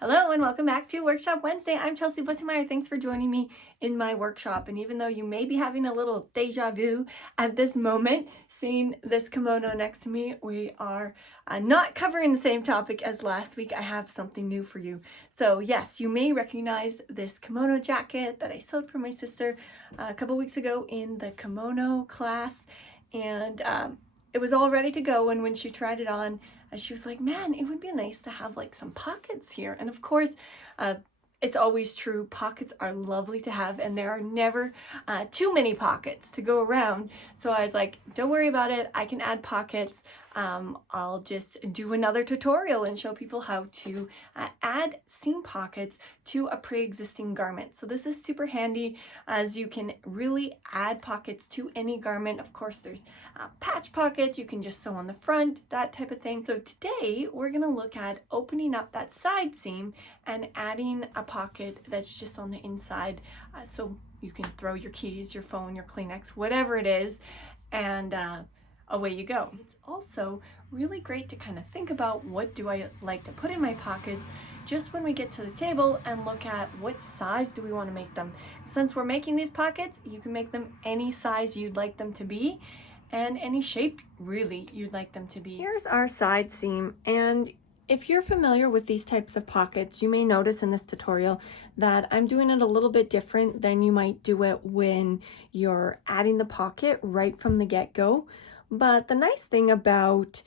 Hello and welcome back to Workshop Wednesday. I'm Chelsea Blessingmeyer. Thanks for joining me in my workshop. And even though you may be having a little deja vu at this moment, seeing this kimono next to me, we are not covering the same topic as last week. I have something new for you. So yes, you may recognize this kimono jacket that I sewed for my sister a couple weeks ago in the kimono class. And it was all ready to go, and when she tried it on, she was like, man, it would be nice to have like some pockets here. And of course, it's always true, pockets are lovely to have, and there are never too many pockets to go around. So I was like, don't worry about it, I can add pockets. I'll just do another tutorial and show people how to add seam pockets to a pre-existing garment. So this is super handy, as you can really add pockets to any garment. Of course, there's patch pockets, you can just sew on the front, that type of thing. So today we're gonna look at opening up that side seam and adding a pocket that's just on the inside, so you can throw your keys, your phone, your Kleenex, whatever it is, and away you go. It's also really great to kind of think about, what do I like to put in my pockets just when we get to the table, and look at what size do we want to make them. Since we're making these pockets, you can make them any size you'd like them to be, and any shape really you'd like them to be. Here's our side seam, and if you're familiar with these types of pockets, you may notice in this tutorial that I'm doing it a little bit different than you might do it when you're adding the pocket right from the get-go. But the nice thing about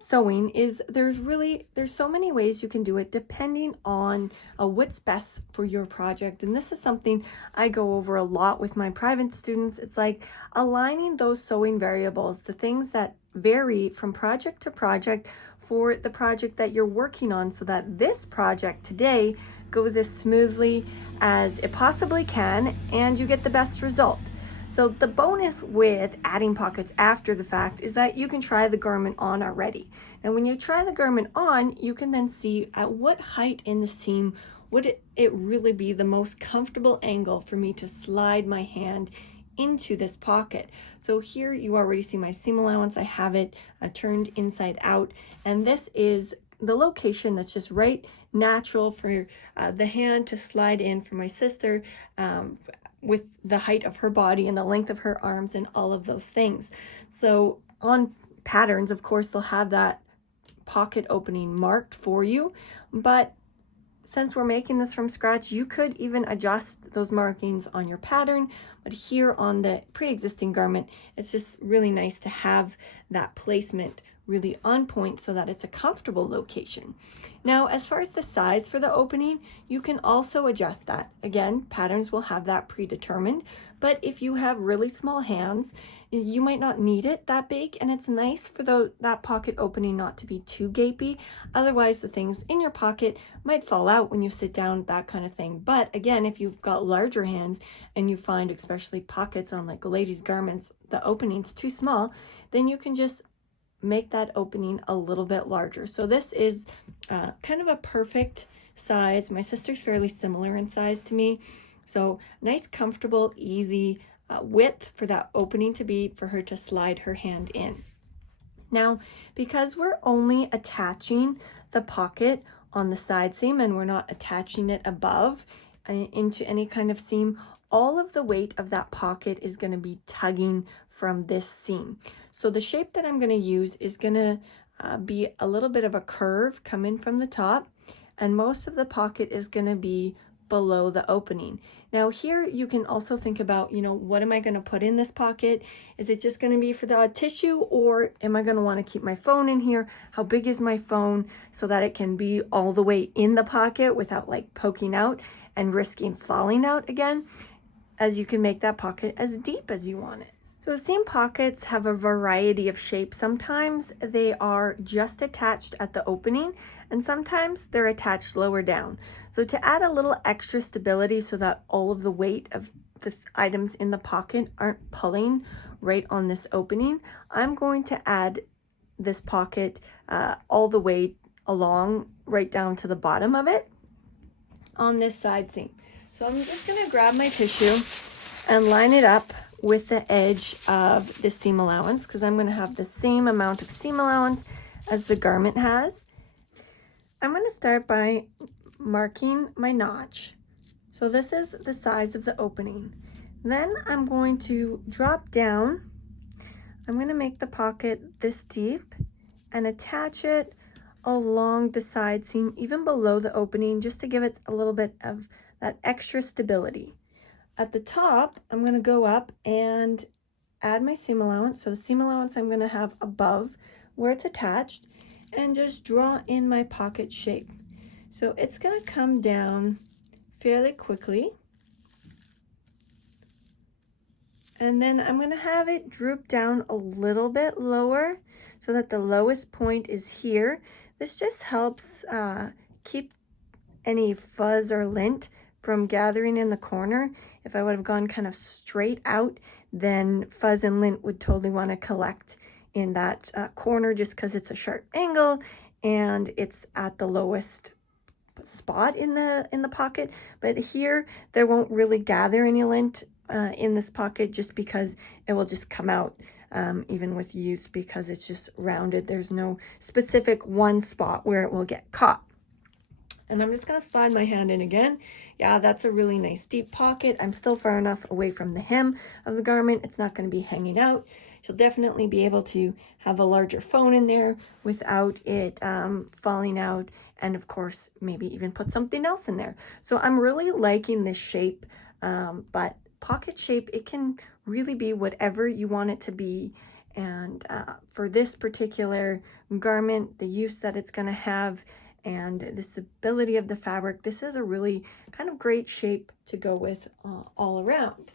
sewing is there's so many ways you can do it depending on what's best for your project. And this is something I go over a lot with my private students. It's like aligning those sewing variables, the things that vary from project to project, for the project that you're working on, so that this project today goes as smoothly as it possibly can and you get the best result. So the bonus with adding pockets after the fact is that you can try the garment on already. And when you try the garment on, you can then see at what height in the seam would it really be the most comfortable angle for me to slide my hand into this pocket. So here you already see my seam allowance. I have it turned inside out, and this is the location that's just right natural for the hand to slide in for my sister, with the height of her body and the length of her arms and all of those things. So on patterns, of course, they'll have that pocket opening marked for you, but since we're making this from scratch, you could even adjust those markings on your pattern. But here on the pre-existing garment, it's just really nice to have that placement really on point so that it's a comfortable location. Now, as far as the size for the opening, you can also adjust that. Again, patterns will have that predetermined, but if you have really small hands, you might not need it that big, and it's nice for that pocket opening not to be too gapey. Otherwise, the things in your pocket might fall out when you sit down, that kind of thing. But again, if you've got larger hands and you find, especially pockets on like ladies' garments, the opening's too small, then you can just make that opening a little bit larger. So this is kind of a perfect size. My sister's fairly similar in size to me. So nice, comfortable, easy width for that opening to be, for her to slide her hand in. Now, because we're only attaching the pocket on the side seam and we're not attaching it above into any kind of seam, all of the weight of that pocket is going to be tugging from this seam. So the shape that I'm going to use is going to be a little bit of a curve coming from the top, and most of the pocket is going to be below the opening. Now here you can also think about, what am I going to put in this pocket? Is it just going to be for the tissue, or am I going to want to keep my phone in here? How big is my phone so that it can be all the way in the pocket without like poking out and risking falling out again? As you can make that pocket as deep as you want it. So seam pockets have a variety of shapes. Sometimes they are just attached at the opening, and sometimes they're attached lower down. So to add a little extra stability so that all of the weight of the items in the pocket aren't pulling right on this opening, I'm going to add this pocket all the way along, right down to the bottom of it on this side seam. So I'm just going to grab my tissue and line it up with the edge of the seam allowance, because I'm going to have the same amount of seam allowance as the garment has. I'm going to start by marking my notch. So this is the size of the opening. Then I'm going to drop down. I'm going to make the pocket this deep and attach it along the side seam, even below the opening, just to give it a little bit of that extra stability. At the top, I'm going to go up and add my seam allowance. So the seam allowance I'm going to have above where it's attached, and just draw in my pocket shape. So it's going to come down fairly quickly. And then I'm going to have it droop down a little bit lower so that the lowest point is here. This just helps keep any fuzz or lint from gathering in the corner. If I would have gone kind of straight out, then fuzz and lint would totally want to collect in that corner, just because it's a sharp angle and it's at the lowest spot in the pocket. But here there won't really gather any lint in this pocket, just because it will just come out even with use, because it's just rounded. There's no specific one spot where it will get caught. And I'm just going to slide my hand in again. Yeah, that's a really nice deep pocket. I'm still far enough away from the hem of the garment. It's not going to be hanging out. You'll definitely be able to have a larger phone in there without it falling out. And of course, maybe even put something else in there. So I'm really liking this shape, but pocket shape, it can really be whatever you want it to be. And for this particular garment, the use that it's going to have, and the stability of the fabric, this is a really kind of great shape to go with all around.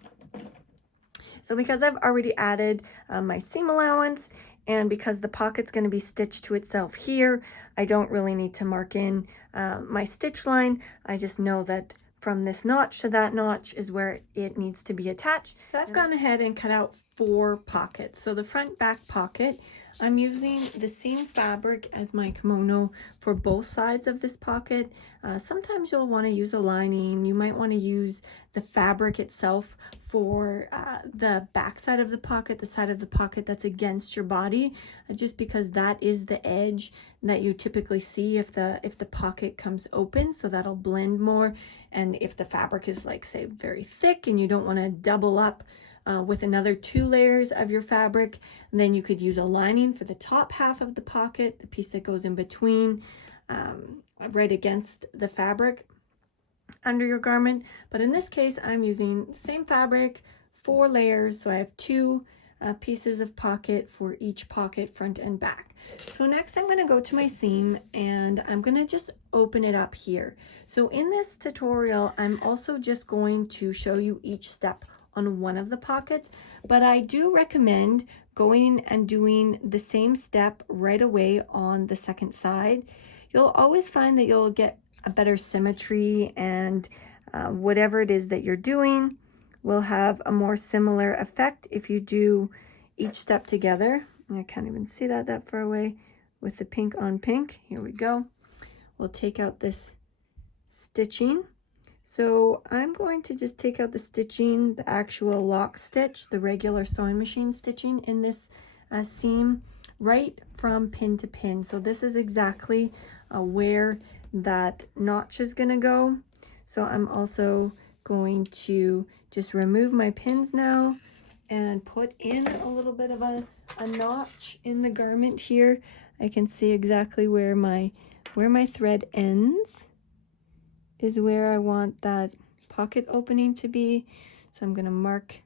So because I've already added my seam allowance, and because the pocket's going to be stitched to itself here, I don't really need to mark in my stitch line. I just know that from this notch to that notch is where it needs to be attached. So I've gone ahead and cut out 4 pockets. So the front back pocket, I'm using the same fabric as my kimono for both sides of this pocket. Sometimes you'll want to use a lining. You might want to use the fabric itself for the back side of the pocket, the side of the pocket that's against your body, just because that is the edge that you typically see if the pocket comes open, so that'll blend more. And if the fabric is, like, say, very thick and you don't want to double up with another 2 layers of your fabric, and then you could use a lining for the top half of the pocket, the piece that goes in between, right against the fabric under your garment. But in this case, I'm using the same fabric, 4 layers, so I have 2 pieces of pocket for each pocket, front and back. So next I'm going to go to my seam, and I'm going to just open it up here. So in this tutorial, I'm also just going to show you each step on one of the pockets, but I do recommend going and doing the same step right away on the second side. You'll always find that you'll get a better symmetry, and whatever it is that you're doing will have a more similar effect if you do each step together. I can't even see that far away with the pink on pink. Here we go. We'll take out this stitching. So I'm going to just take out the stitching, the actual lock stitch, the regular sewing machine stitching in this seam, right from pin to pin. So this is exactly where that notch is going to go. So I'm also going to just remove my pins now and put in a little bit of a notch in the garment here. I can see exactly where my thread ends is where I want that pocket opening to be. So I'm going to mark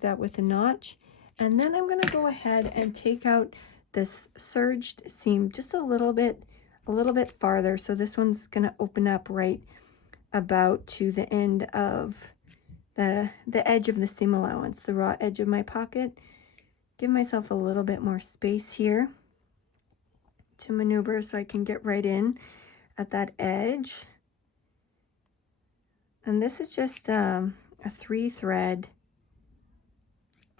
that with a notch, and then I'm going to go ahead and take out this serged seam just a little bit farther. So this one's going to open up right about to the end of the edge of the seam allowance, the raw edge of my pocket. Give myself a little bit more space here to maneuver so I can get right in at that edge. And this is just a 3-thread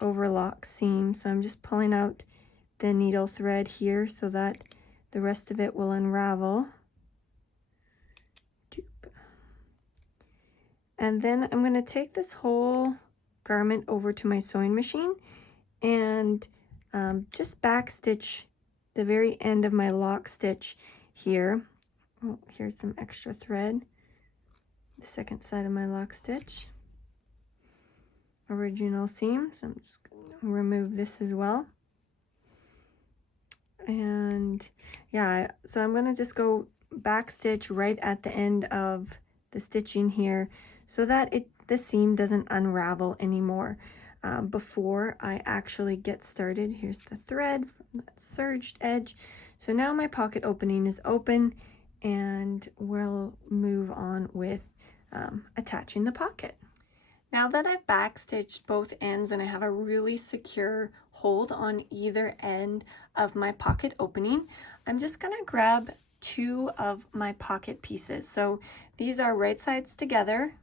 overlock seam. So I'm just pulling out the needle thread here so that the rest of it will unravel. And then I'm going to take this whole garment over to my sewing machine and just back stitch the very end of my lock stitch here Oh, here's some extra thread. The second side of my lock stitch. Original seam, so I'm just going to remove this as well. And yeah, so I'm going to just go back stitch right at the end of the stitching here so that the seam doesn't unravel anymore before I actually get started. Here's the thread from that serged edge. So now my pocket opening is open, and we'll move on with attaching the pocket. Now that I've backstitched both ends and I have a really secure hold on either end of my pocket opening, I'm just going to grab two of my pocket pieces. So these are right sides together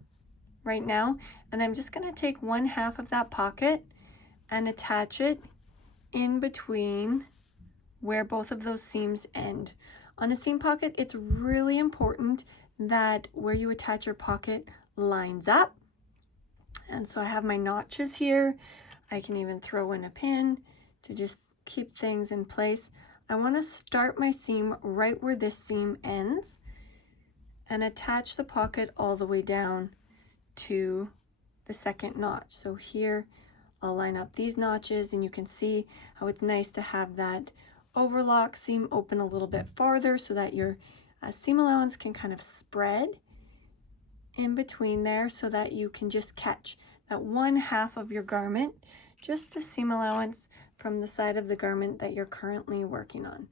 right now, and I'm just going to take 1/2 of that pocket and attach it in between where both of those seams end. On a seam pocket, it's really important that where you attach your pocket lines up. And so I have my notches here. I can even throw in a pin to just keep things in place. I want to start my seam right where this seam ends and attach the pocket all the way down to the second notch. So here I'll line up these notches, and you can see how it's nice to have that overlock seam open a little bit farther so that your seam allowance can kind of spread in between there, so that you can just catch that 1/2 of your garment, just the seam allowance from the side of the garment that you're currently working on.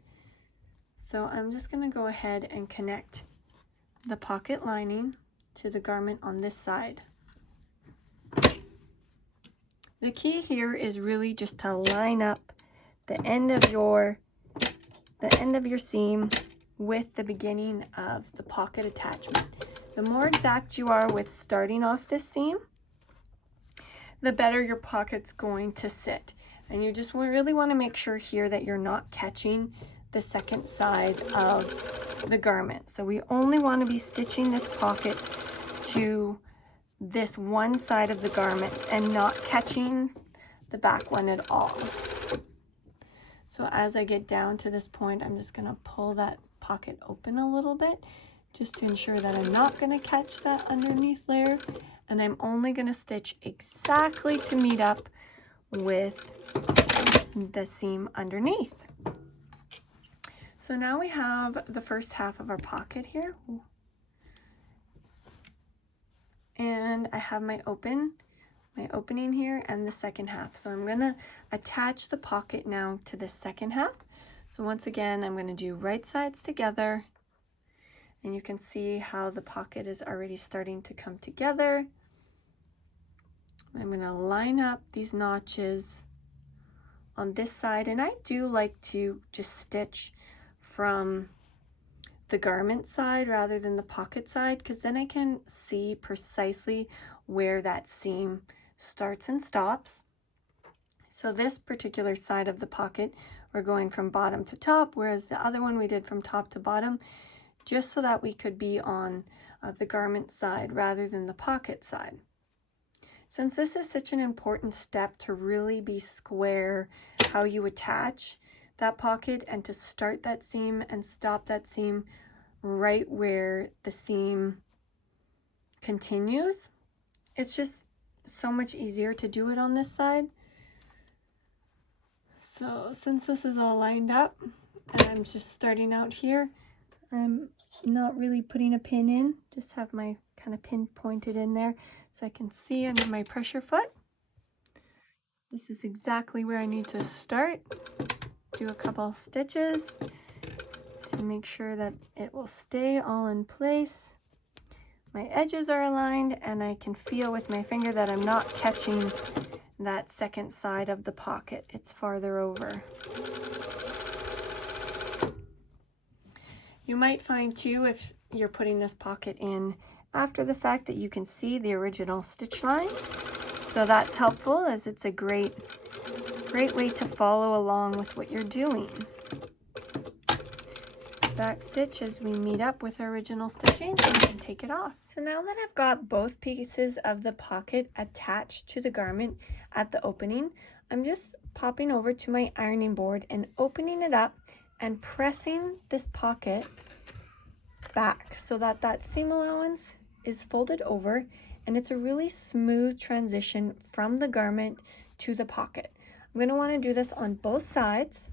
So I'm just going to go ahead and connect the pocket lining to the garment on this side. The key here is really just to line up the end of your seam with the beginning of the pocket attachment. The more exact you are with starting off this seam, the better your pocket's going to sit. And you just really want to make sure here that you're not catching the second side of the garment. So we only want to be stitching this pocket to this one side of the garment and not catching the back one at all. So as I get down to this point, I'm just going to pull that pocket open a little bit, just to ensure that I'm not going to catch that underneath layer, and I'm only going to stitch exactly to meet up with the seam underneath. So now we have the first half of our pocket here, and I have my opening here and the second half. So I'm going to attach the pocket now to the second half. So once again, I'm going to do right sides together. And you can see how the pocket is already starting to come together. I'm going to line up these notches on this side. And I do like to just stitch from the garment side rather than the pocket side, because then I can see precisely where that seam starts and stops. So this particular side of the pocket, we're going from bottom to top, whereas the other one we did from top to bottom, just so that we could be on the garment side rather than the pocket side. Since this is such an important step to really be square how you attach that pocket and to start that seam and stop that seam right where the seam continues, it's just so much easier to do it on this side. So since this is all lined up and I'm just starting out here, I'm not really putting a pin in, just have my kind of pin pointed in there so I can see under my pressure foot. This is exactly where I need to start. Do a couple stitches to make sure that it will stay all in place. My edges are aligned, and I can feel with my finger that I'm not catching that second side of the pocket. It's farther over. You might find too, if you're putting this pocket in after the fact, that you can see the original stitch line. So that's helpful, as it's a great way to follow along with what you're doing. Back stitch as we meet up with our original stitching, so we can take it off. So now that I've got both pieces of the pocket attached to the garment at the opening, I'm just popping over to my ironing board and opening it up and pressing this pocket back so that that seam allowance is folded over, and it's a really smooth transition from the garment to the pocket. I'm going to want to do this on both sides.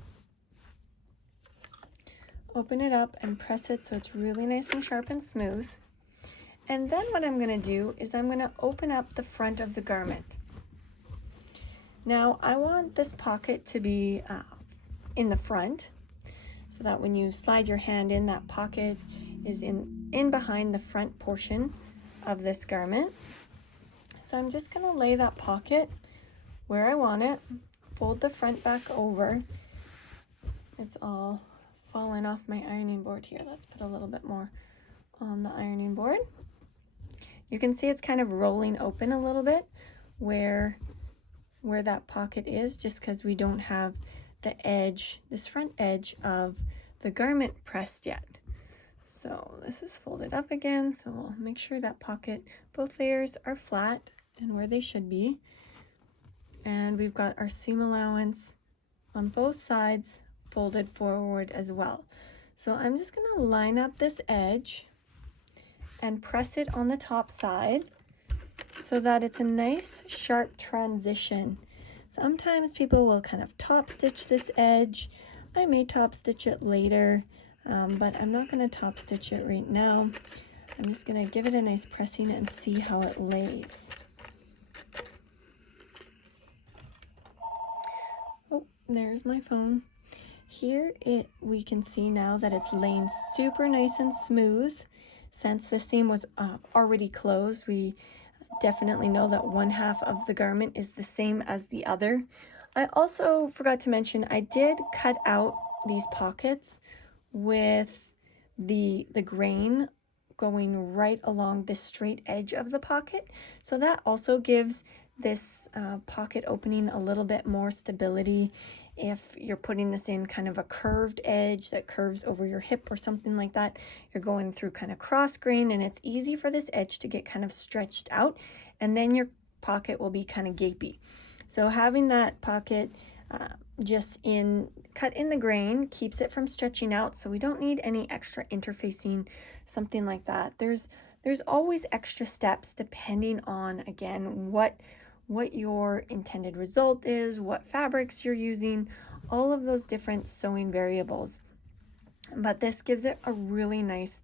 Open it up and press it so it's really nice and sharp and smooth. And then what I'm going to do is I'm going to open up the front of the garment. Now I want this pocket to be in the front, so that when you slide your hand in, that pocket is in behind the front portion of this garment. So I'm just going to lay that pocket where I want it, fold the front back over. It's all falling off my ironing board here. Let's put a little bit more on the ironing board. You can see it's kind of rolling open a little bit where that pocket is, just because we don't have the edge, this front edge of the garment pressed yet. So this is folded up again, so we'll make sure that pocket, both layers are flat and where they should be. And we've got our seam allowance on both sides folded forward as well. So I'm just going to line up this edge and press it on the top side so that it's a nice sharp transition. Sometimes people will kind of top stitch this edge. I may top stitch it later, but I'm not going to top stitch it right now. I'm just going to give it a nice pressing and see how it lays. Oh, there's my phone. Here we can see now that it's laying super nice and smooth. Since the seam was already closed, we definitely know that one half of the garment is the same as the other. I also forgot to mention I did cut out these pockets with the grain going right along the straight edge of the pocket. So that also gives this pocket opening a little bit more stability. If you're putting this in kind of a curved edge that curves over your hip or something like that, you're going through kind of cross grain, and it's easy for this edge to get kind of stretched out, and then your pocket will be kind of gapey. So having that pocket just cut in the grain keeps it from stretching out, so we don't need any extra interfacing, something like that. There's always extra steps depending on, again, what your intended result is, what fabrics you're using, all of those different sewing variables. But this gives it a really nice,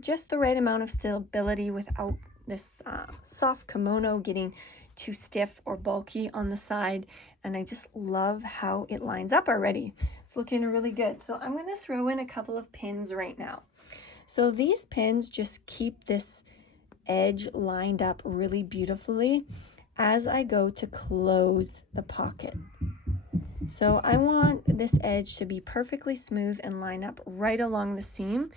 just the right amount of stability without this soft kimono getting too stiff or bulky on the side. And I just love how it lines up already. It's looking really good. So I'm going to throw in a couple of pins right now. So these pins just keep this edge lined up really beautifully as I go to close the pocket. So I want this edge to be perfectly smooth and line up right along the seam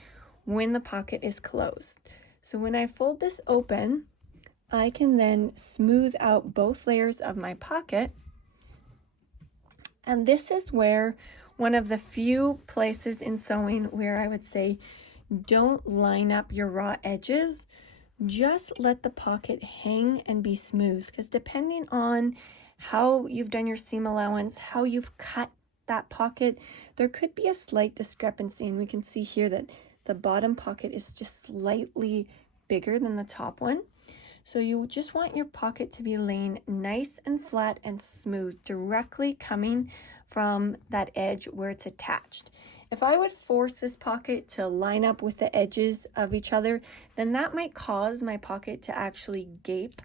when the pocket is closed. So when I fold this open, I can then smooth out both layers of my pocket. And this is where one of the few places in sewing where I would say don't line up your raw edges. Just let the pocket hang and be smooth, because depending on how you've done your seam allowance, how you've cut that pocket, there could be a slight discrepancy. And we can see here that the bottom pocket is just slightly bigger than the top one. So you just want your pocket to be laying nice and flat and smooth, directly coming from that edge where it's attached. If I would force this pocket to line up with the edges of each other, then that might cause my pocket to actually gape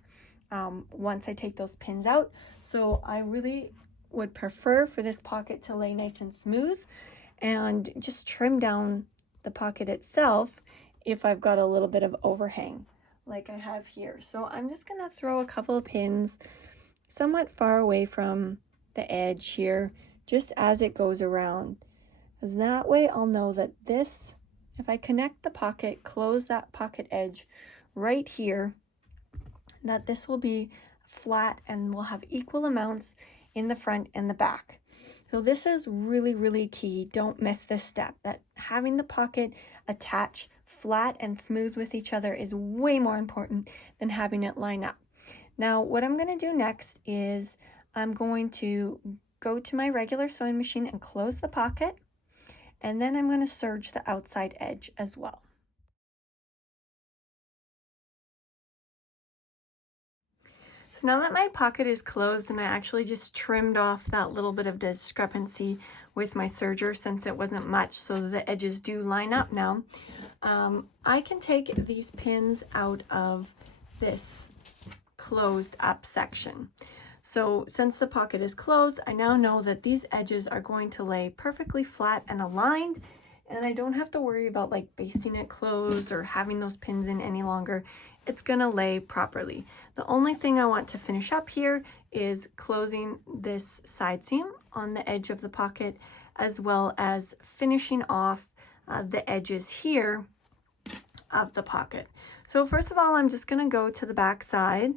once I take those pins out. So I really would prefer for this pocket to lay nice and smooth, and just trim down the pocket itself if I've got a little bit of overhang like I have here. So I'm just going to throw a couple of pins somewhat far away from the edge here, just as it goes around. Because that way I'll know that this, if I connect the pocket, close that pocket edge right here, that this will be flat and will have equal amounts in the front and the back. So this is really, really key. Don't miss this step, that having the pocket attach flat and smooth with each other is way more important than having it line up. Now, what I'm going to do next is I'm going to go to my regular sewing machine and close the pocket. and then I'm going to serge the outside edge as well. So now that my pocket is closed, and I actually just trimmed off that little bit of discrepancy with my serger since it wasn't much, so the edges do line up now, I can take these pins out of this closed up section. So since the pocket is closed, I now know that these edges are going to lay perfectly flat and aligned, and I don't have to worry about like basting it closed or having those pins in any longer. It's gonna lay properly. The only thing I want to finish up here is closing this side seam on the edge of the pocket, as well as finishing off the edges here of the pocket. So first of all, I'm just gonna go to the back side,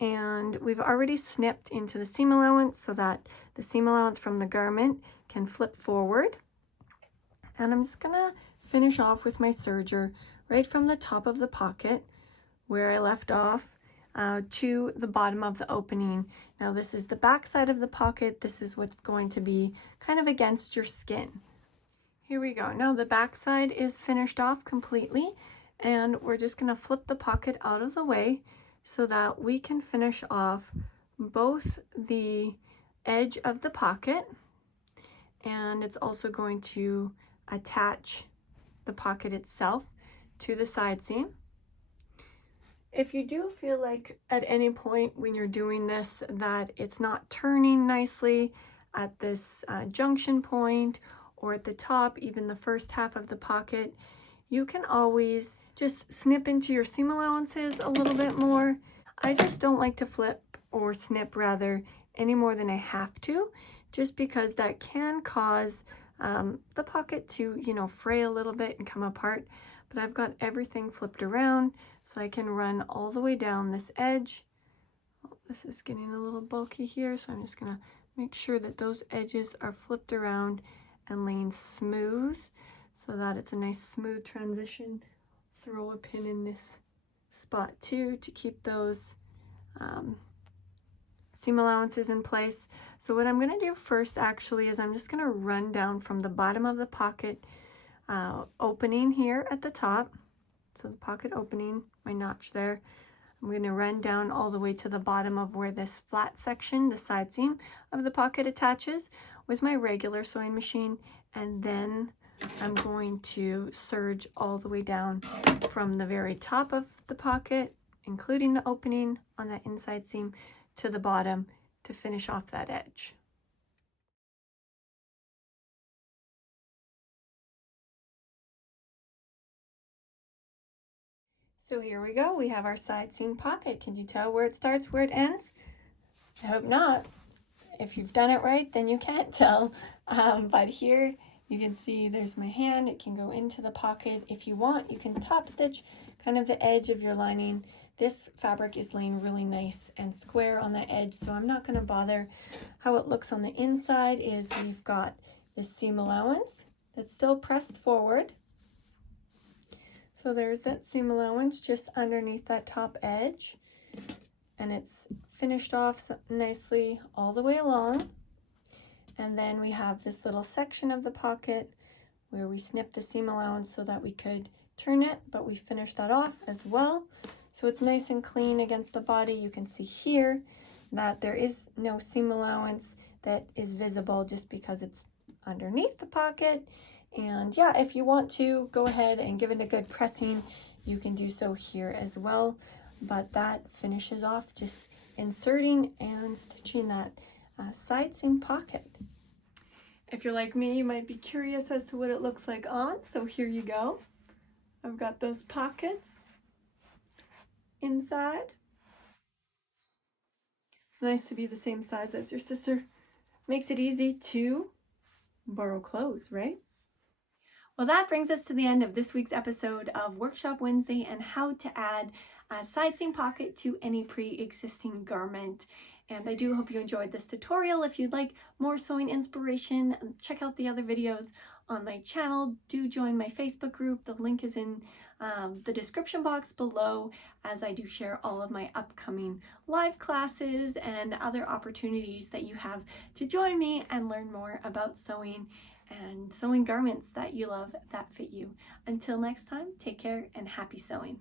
and we've already snipped into the seam allowance so that the seam allowance from the garment can flip forward. And I'm just gonna finish off with my serger right from the top of the pocket where I left off to the bottom of the opening. Now this is the back side of the pocket. This is what's going to be kind of against your skin. Here we go. Now the back side is finished off completely, and we're just gonna flip the pocket out of the way so that we can finish off both the edge of the pocket, and it's also going to attach the pocket itself to the side seam. If you do feel like at any point when you're doing this that it's not turning nicely at this junction point or at the top, even the first half of the pocket, you can always just snip into your seam allowances a little bit more. I just don't like to flip or snip rather any more than I have to, just because that can cause the pocket to, you know, fray a little bit and come apart. But I've got everything flipped around so I can run all the way down this edge. Oh, this is getting a little bulky here, so I'm just gonna make sure that those edges are flipped around and laying smooth so that it's a nice smooth transition. Throw a pin in this spot too to keep those seam allowances in place. So what I'm gonna do first actually is I'm just gonna run down from the bottom of the pocket opening here at the top. So the pocket opening, my notch there. I'm going to run down all the way to the bottom of where this flat section, the side seam of the pocket attaches with my regular sewing machine, and then I'm going to serge all the way down from the very top of the pocket, including the opening on that inside seam, to the bottom to finish off that edge. So here we go, we have our side seam pocket. Can you tell where it starts, where it ends? I hope not. If you've done it right, then you can't tell. But here you can see there's my hand. It can go into the pocket. If you want, you can top stitch kind of the edge of your lining. This fabric is laying really nice and square on the edge, so I'm not gonna bother. How it looks on the inside is we've got this seam allowance that's still pressed forward. So there's that seam allowance just underneath that top edge, and it's finished off nicely all the way along. And then we have this little section of the pocket where we snipped the seam allowance so that we could turn it, but we finished that off as well. So it's nice and clean against the body. You can see here that there is no seam allowance that is visible just because it's underneath the pocket. And yeah, if you want to go ahead and give it a good pressing, you can do so here as well. But that finishes off just inserting and stitching that side seam pocket. If you're like me, you might be curious as to what it looks like on, so here you go. I've got those pockets inside. It's nice to be the same size as your sister. Makes it easy to borrow clothes, right? Well, that brings us to the end of this week's episode of Workshop Wednesday and how to add a side seam pocket to any pre-existing garment. And I do hope you enjoyed this tutorial. If you'd like more sewing inspiration, check out the other videos on my channel. Do join my Facebook group. The link is in the description box below, as I do share all of my upcoming live classes and other opportunities that you have to join me and learn more about sewing and sewing garments that you love that fit you. Until next time, take care and happy sewing.